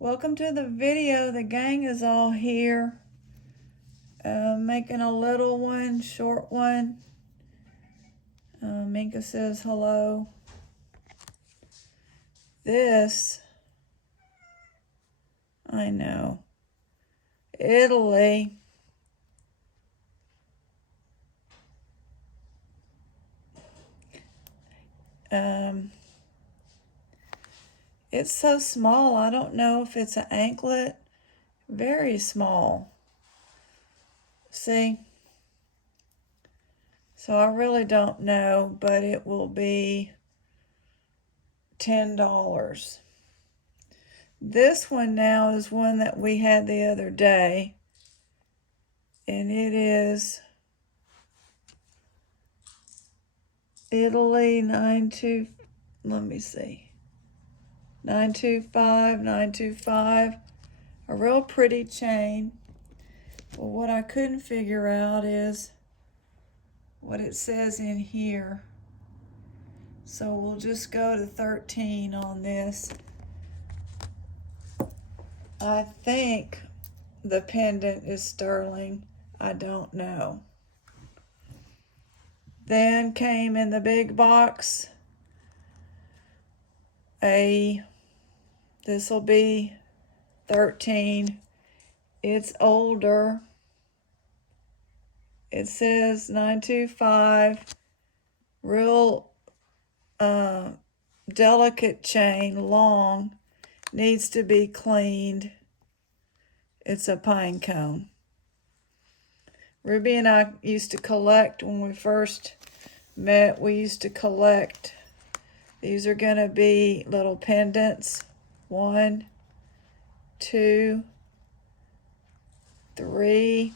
Welcome to the video. The gang is all here. Making a little one, short one. Minka says hello. This, I know, Italy. It's so small. I don't know if it's an anklet. Very small. See? So I really don't know, but it will be $10. This one now is one that we had the other day, and it is Italy 925, a real pretty chain. Well, what I couldn't figure out is what it says in here. So we'll just go to 13 on this. I think the pendant is sterling. I don't know. Then came in the big box this will be 13. It's older. It says 925. Real delicate chain, long, needs to be cleaned. It's a pine cone. Ruby and I used to collect when we first met. We used to collect. These are going to be little pendants. 1, 2, 3,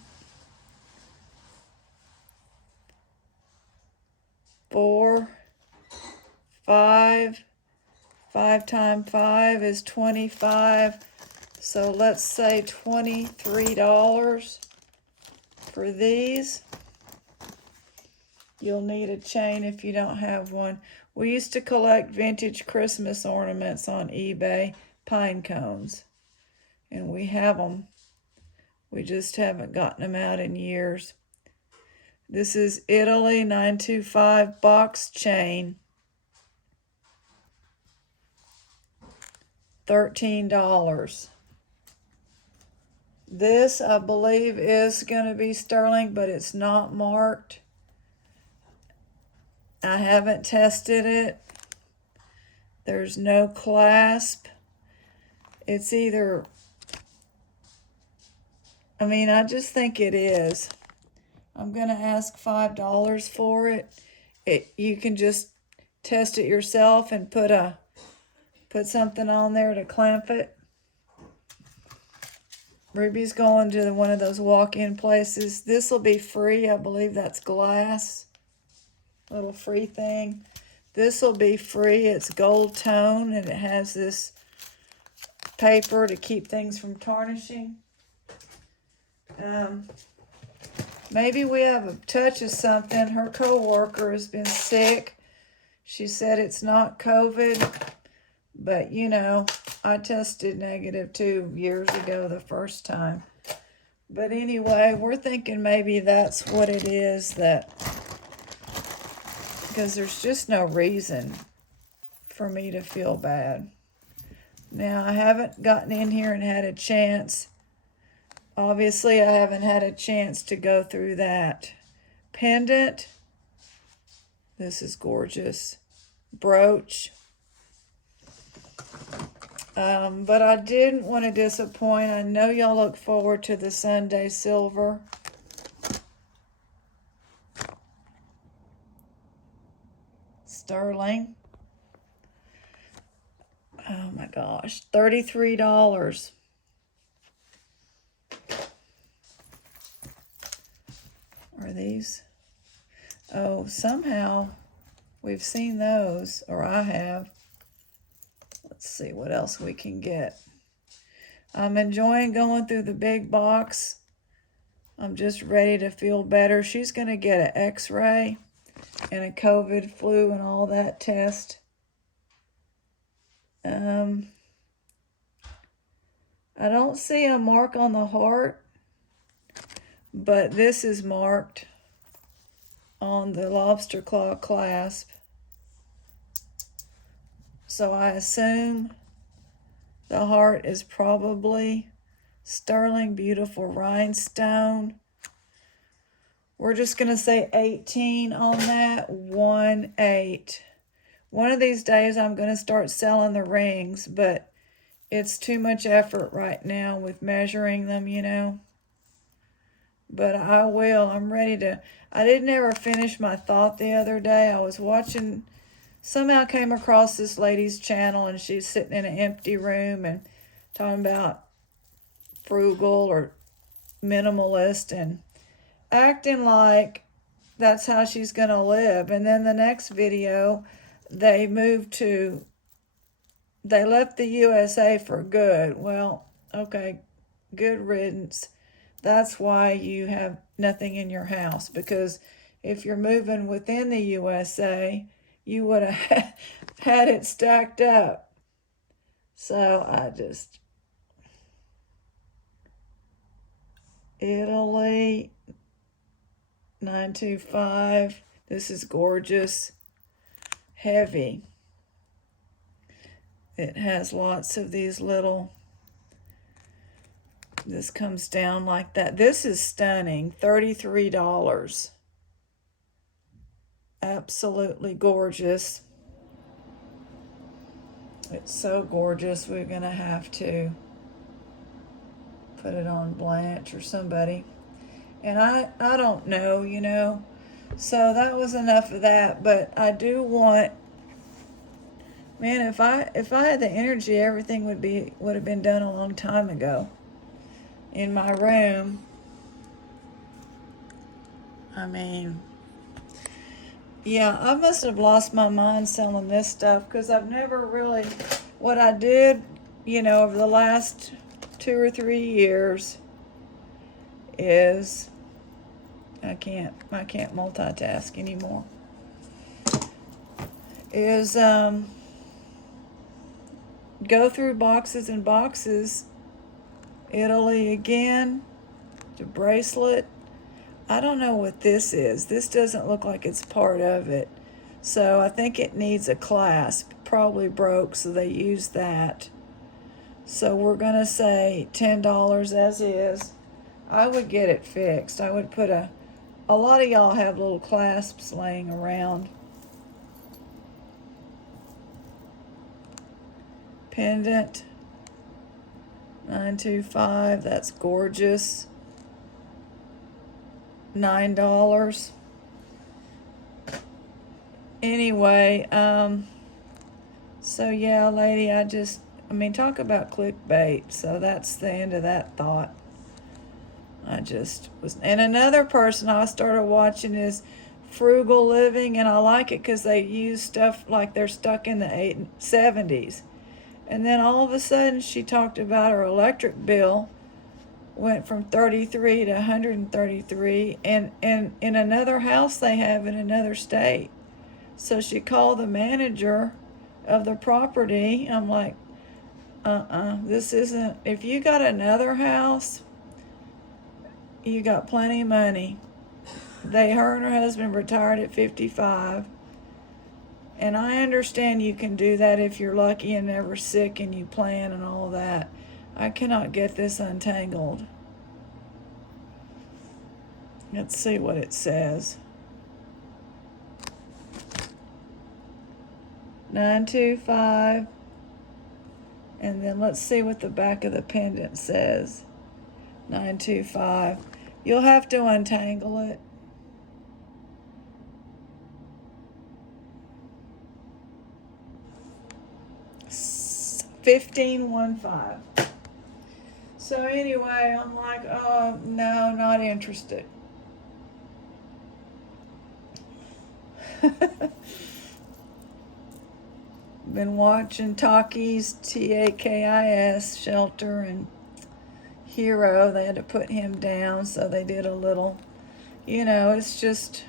4, 5. 5 times 5 is 25. So let's say $23 for these. You'll need a chain if you don't have one. We used to collect vintage Christmas ornaments on eBay, pine cones. And we have them. We just haven't gotten them out in years. This is Italy 925 box chain. $13. This, I believe, is going to be sterling, but it's not marked. I haven't tested it. There's no clasp. It's either, I just think it is. I'm going to ask $5 for it. You can just test it yourself and put something on there to clamp it. Ruby's going to one of those walk-in places. This will be free. I believe that's glass. Little free thing. This will be free. It's gold tone, and it has this paper to keep things from tarnishing. Maybe we have a touch of something. Her co-worker has been sick. She said it's not COVID, but you know, I tested negative 2 years ago the first time. But anyway, we're thinking maybe that's what it is, because there's just no reason for me to feel bad. Now, I haven't gotten in here and had a chance. Obviously, I haven't had a chance to go through that. Pendant. This is gorgeous. Brooch. But I didn't want to disappoint. I know y'all look forward to the Sunday silver. Sterling. Oh my gosh, $33. Are these? Oh, somehow we've seen those, or I have. Let's see what else we can get. I'm enjoying going through the big box. I'm just ready to feel better. She's going to get an x-ray and a COVID, flu, and all that test. I don't see a mark on the heart, but this is marked on the lobster claw clasp. So I assume the heart is probably sterling beautiful rhinestone. We're just going to say 18 on that. 1-8. One of these days I'm going to start selling the rings, but it's too much effort right now with measuring them, you know. But I will. I'm ready to. I didn't ever finish my thought the other day. I was watching, somehow came across this lady's channel, and she's sitting in an empty room and talking about frugal or minimalist and acting like that's how she's going to live. And then the next video, they left the USA for good. Well, okay, good riddance. That's why you have nothing in your house, because if you're moving within the USA, you would have had it stacked up. So Italy, 925. This is gorgeous, heavy. It has lots of these little, this comes down like that. This is stunning, $33. Absolutely gorgeous. It's so gorgeous, we're gonna have to put it on Blanche or somebody. And I don't know, you know. So that was enough of that, but I do want, man, if I had the energy, everything would have been done a long time ago in my room. I mean, yeah, I must have lost my mind selling this stuff, because I've never really, what I did, you know, over the last 2 or 3 years is, I can't multitask anymore, is go through boxes and boxes. Italy again, the bracelet. I don't know what this is. This doesn't look like it's part of it. So I think it needs a clasp. Probably broke, so they used that. So we're going to say $10 as is. I would get it fixed. I would put a lot of y'all have little clasps laying around. Pendant, 925. That's gorgeous. $9. Anyway, so yeah, lady, I mean, talk about clickbait. So that's the end of that thought. I just was, and another person I started watching is Frugal Living, and I like it because they use stuff like they're stuck in the 70s. And then all of a sudden she talked about her electric bill went from 33 to 133, and in another house they have in another state. So she called the manager of the property. I'm like, this isn't, if you got another house, you got plenty of money. Her and her husband retired at 55. And I understand you can do that if you're lucky and never sick and you plan and all that. I cannot get this untangled. Let's see what it says. 925. And then let's see what the back of the pendant says. 925. You'll have to untangle it. $15.15. So anyway, I'm like, oh no, not interested. Been watching Takis, Takis, Shelter and Hero. They had to put him down, so they did a little, you know, it's just,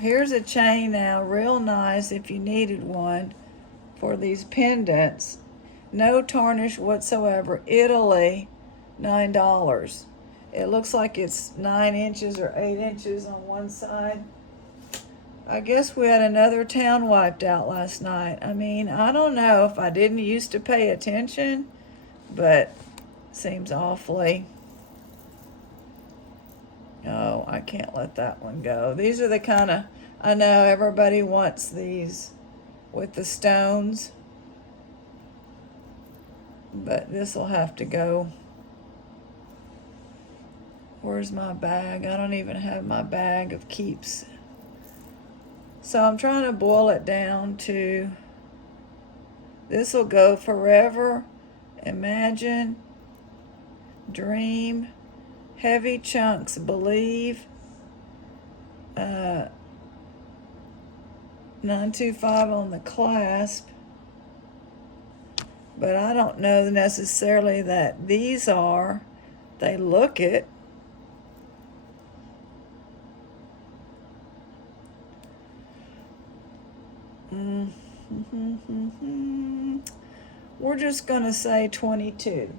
here's a chain now, real nice if you needed one for these pendants. no tarnish whatsoever. Italy, $9. It looks like it's 9 inches or 8 inches on one side. I guess we had another town wiped out last night. I mean, I don't know if I didn't used to pay attention, but seems awfully. Oh, I can't let that one go. These are the kind of, I know everybody wants these with the stones, but this will have to go. Where's my bag? I don't even have my bag of keeps. So I'm trying to boil it down to, this will go forever, imagine, dream, heavy chunks, believe, 925 on the clasp. But I don't know necessarily that these are, they look it. We're just going to say 22.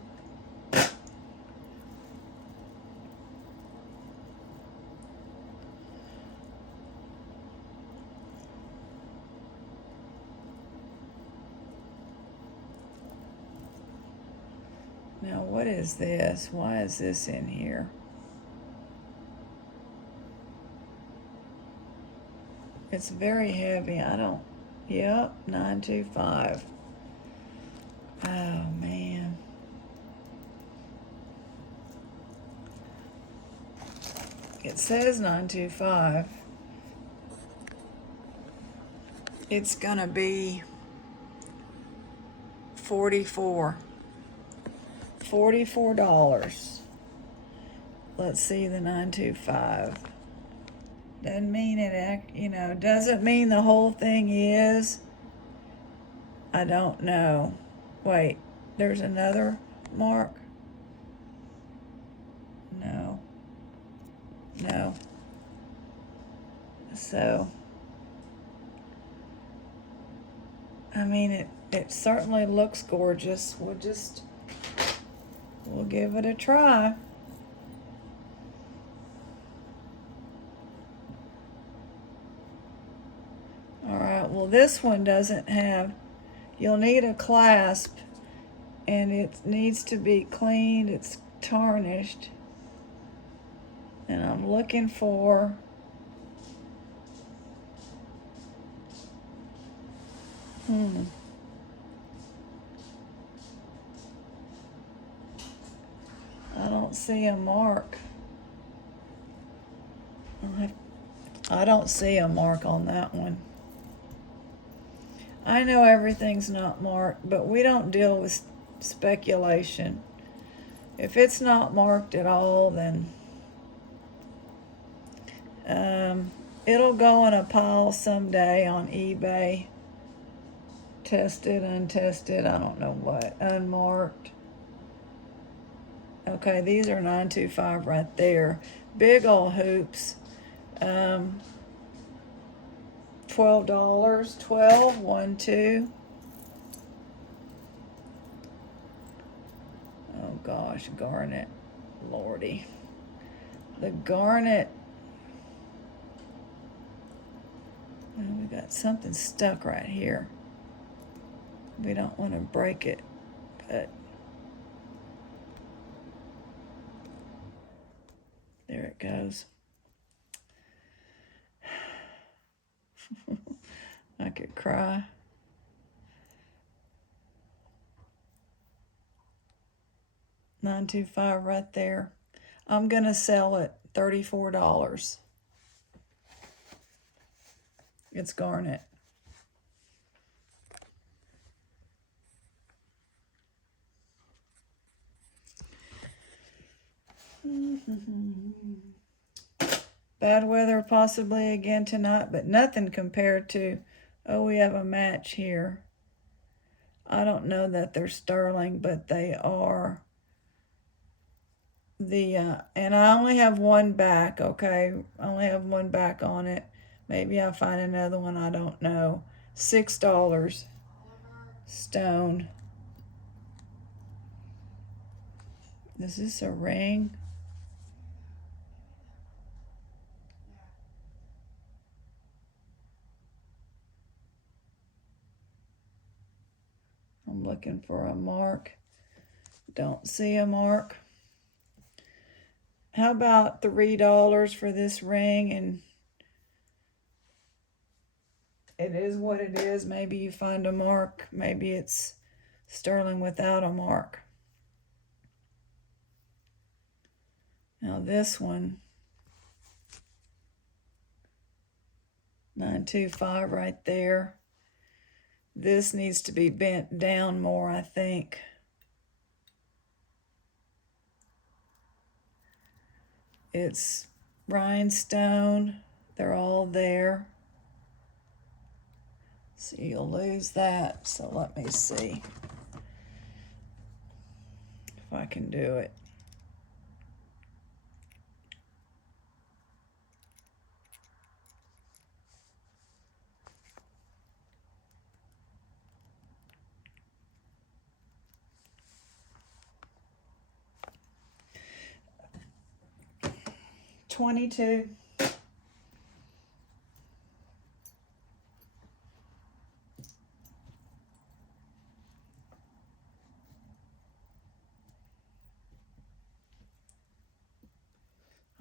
Now, what is this? Why is this in here? It's very heavy. I don't, yep, 925. Oh, man. It says 925. It's gonna be 44. $44. Let's see the 925. Doesn't mean it, doesn't mean the whole thing is. I don't know. Wait, there's another mark? No. No. So, I mean, it certainly looks gorgeous. We'll give it a try. All right, well, this one doesn't have, you'll need a clasp, and it needs to be cleaned. It's tarnished. And I'm looking for, I don't see a mark. I don't see a mark on that one. I know everything's not marked, but we don't deal with speculation. If it's not marked at all, then it'll go in a pile someday on eBay. Tested, untested, I don't know what, unmarked. Okay, these are 925 right there. Big old hoops. $12. 12, 1, 2. Oh gosh, Garnet. Lordy. The Garnet. Oh, we got something stuck right here. We don't want to break it, but there it goes. I could cry. $925 right there. I'm gonna sell it $34. It's Garnet. Bad weather possibly again tonight, but nothing compared to, oh, we have a match here. I don't know that they're sterling, but they are and I only have one back, okay? I only have one back on it. Maybe I'll find another one, I don't know. $6 stone. Is this a ring? I'm looking for a mark. Don't see a mark. How about $3 for this ring? And it is what it is. Maybe you find a mark. Maybe it's sterling without a mark. Now this one, 925 right there. This needs to be bent down more, I think. It's rhinestone. They're all there. So you'll lose that. So let me see if I can do it. $22.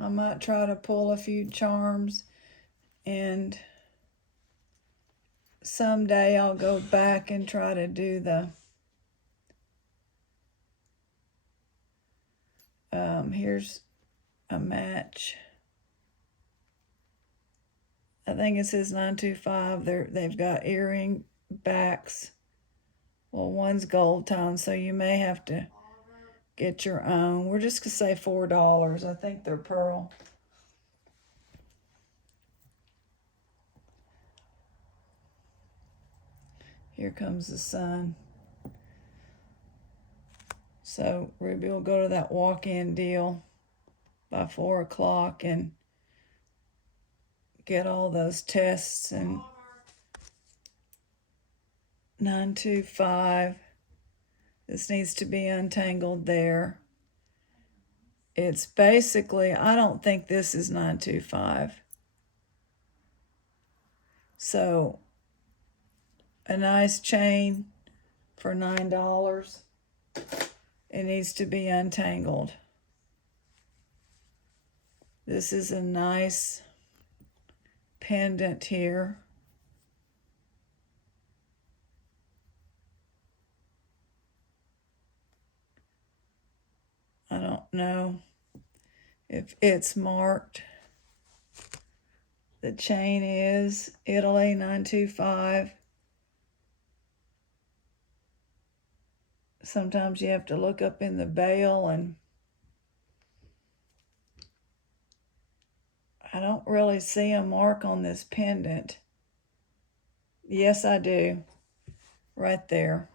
I might try to pull a few charms, and someday I'll go back and try to do the here's a match. I think it says 925. They've got earring backs. Well, one's gold tone, so you may have to get your own. We're just gonna say $4. I think they're pearl. Here comes the sun. So Ruby will go to that walk-in deal by 4 o'clock and get all those tests. And 925. This needs to be untangled there. It's basically, I don't think this is 925. So a nice chain for $9. It needs to be untangled. This is a nice pendant here. I don't know if it's marked. The chain is Italy 925. Sometimes you have to look up in the bail, and I don't really see a mark on this pendant. Yes, I do. Right there.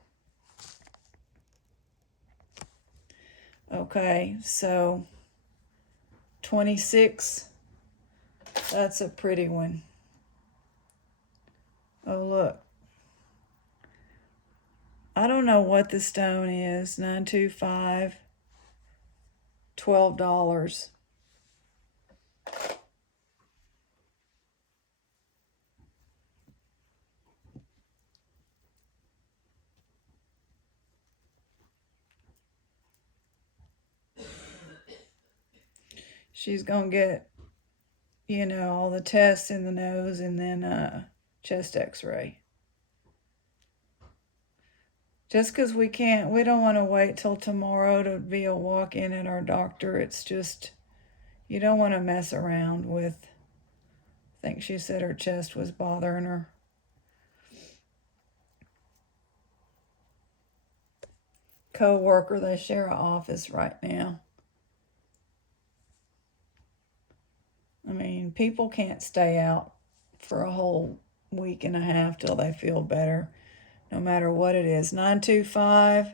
Okay, so 26. That's a pretty one. Oh, look. I don't know what the stone is. 925. $12. She's gonna get, you know, all the tests in the nose and then chest x-ray. Just because we don't want to wait till tomorrow to be a walk-in at our doctor. It's just, you don't want to mess around with, I think she said her chest was bothering her. Co-worker, they share an office right now. I mean, people can't stay out for a whole week and a half till they feel better, no matter what it is. 925.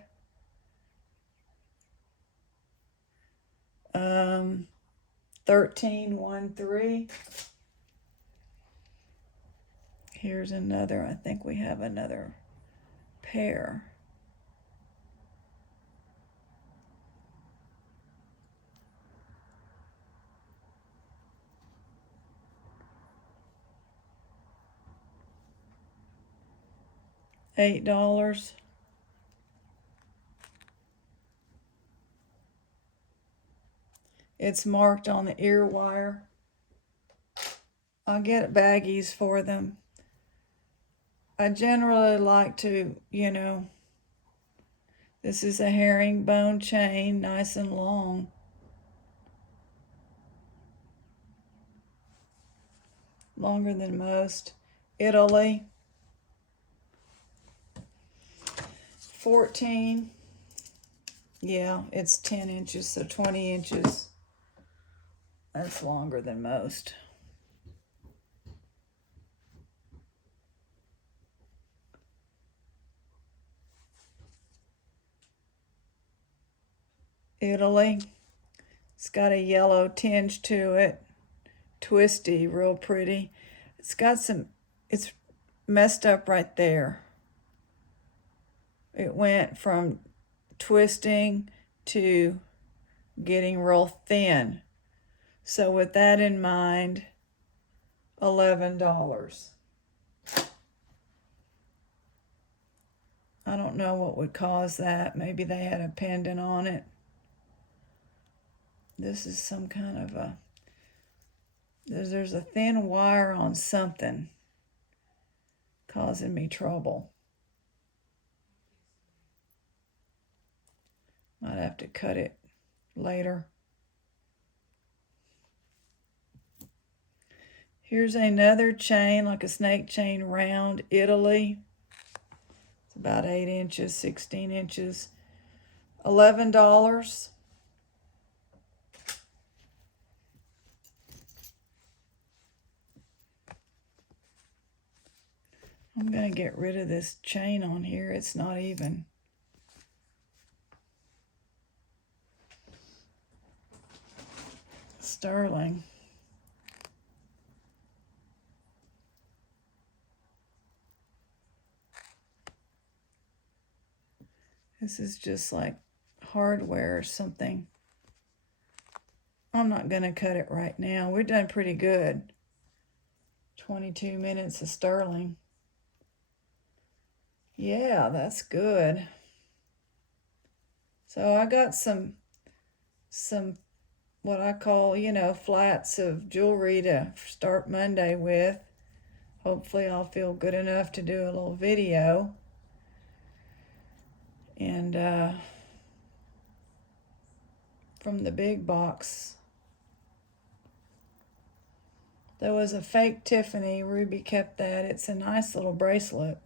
1313. Here's another. I think we have another pair. $8. It's marked on the ear wire. I'll get baggies for them. I generally like to, you know, this is a herringbone chain, nice and long. Longer than most. Italy. 14. Yeah, it's 10 inches, so 20 inches. That's longer than most. Italy. It's got a yellow tinge to it. Twisty, real pretty. It's got some, it's messed up right there. It went from twisting to getting real thin. So with that in mind, $11. I don't know what would cause that. Maybe they had a pendant on it. This is some kind of a, there's a thin wire on something causing me trouble. Might have to cut it later. Here's another chain, like a snake chain, round, Italy. It's about 8 inches, 16 inches. $11. I'm going to get rid of this chain on here. It's not even. Sterling. This is just like hardware or something. I'm not going to cut it right now. We've done pretty good. 22 minutes of sterling. Yeah, that's good. So I got some what I call, you know, flats of jewelry to start Monday with. Hopefully I'll feel good enough to do a little video. And from the big box, there was a fake Tiffany. Ruby kept that. It's a nice little bracelet.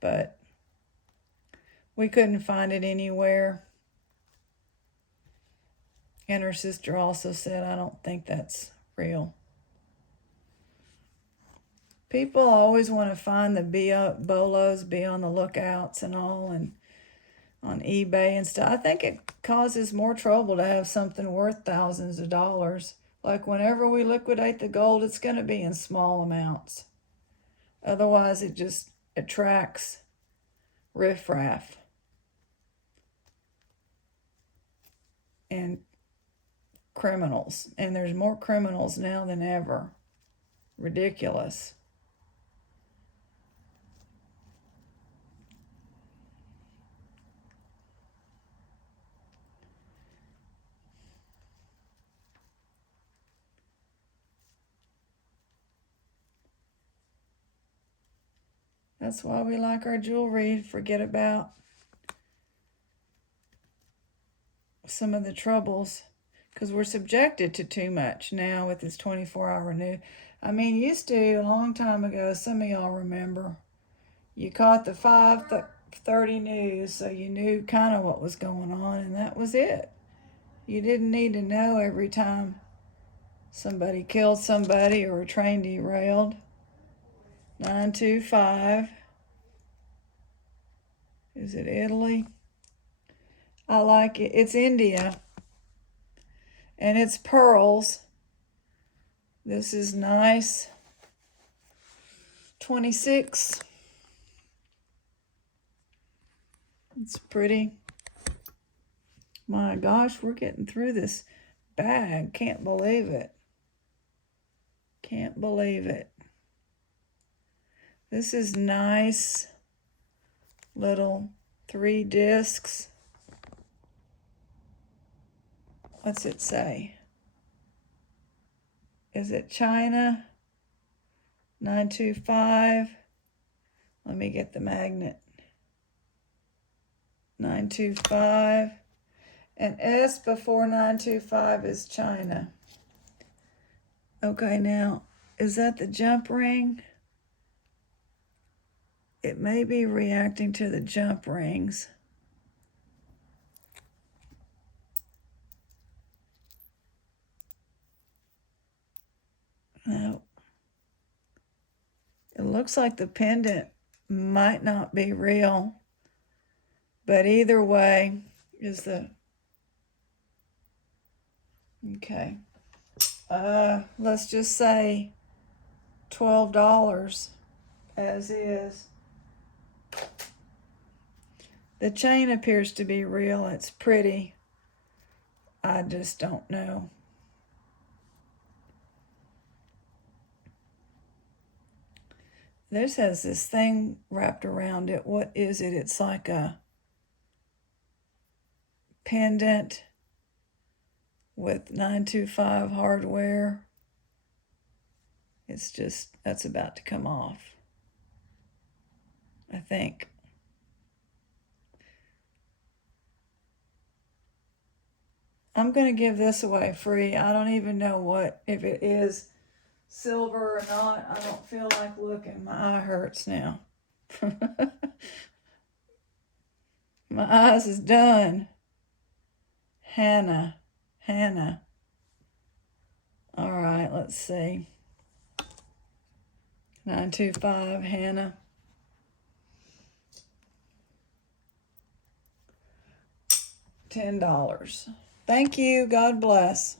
But we couldn't find it anywhere. And her sister also said, I don't think that's real. People always want to find the bolos, be on the lookouts and all, and on eBay and stuff. I think it causes more trouble to have something worth thousands of dollars. Like whenever we liquidate the gold, it's going to be in small amounts. Otherwise, it just attracts riffraff and criminals. And there's more criminals now than ever. Ridiculous. That's why we like our jewelry. Forget about some of the troubles, because we're subjected to too much now with this 24-hour news. I mean, used to, a long time ago, some of y'all remember, you caught the 5:30 news, so you knew kind of what was going on, and that was it. You didn't need to know every time somebody killed somebody or a train derailed. 925. Is it Italy? I like it. It's India. And it's pearls. This is nice. 26. It's pretty. My gosh, we're getting through this bag. Can't believe it. Can't believe it. This is nice. Little 3 discs. What's it say? Is it China? 925. Let me get the magnet. 925. And S before 925 is China. Okay, now, is that the jump ring? It may be reacting to the jump rings. No. It looks like the pendant might not be real, but either way is the, okay. Let's just say $12 as is. The chain appears to be real. It's pretty. I just don't know. This has this thing wrapped around it. What is it? It's like a pendant with 925 hardware. It's just, that's about to come off, I think. I'm going to give this away free. I don't even know if it is silver or not. I don't feel like looking. My eye hurts now. My eyes is done. Hannah. All right, let's see. 925, Hannah. $10. Thank you. God bless.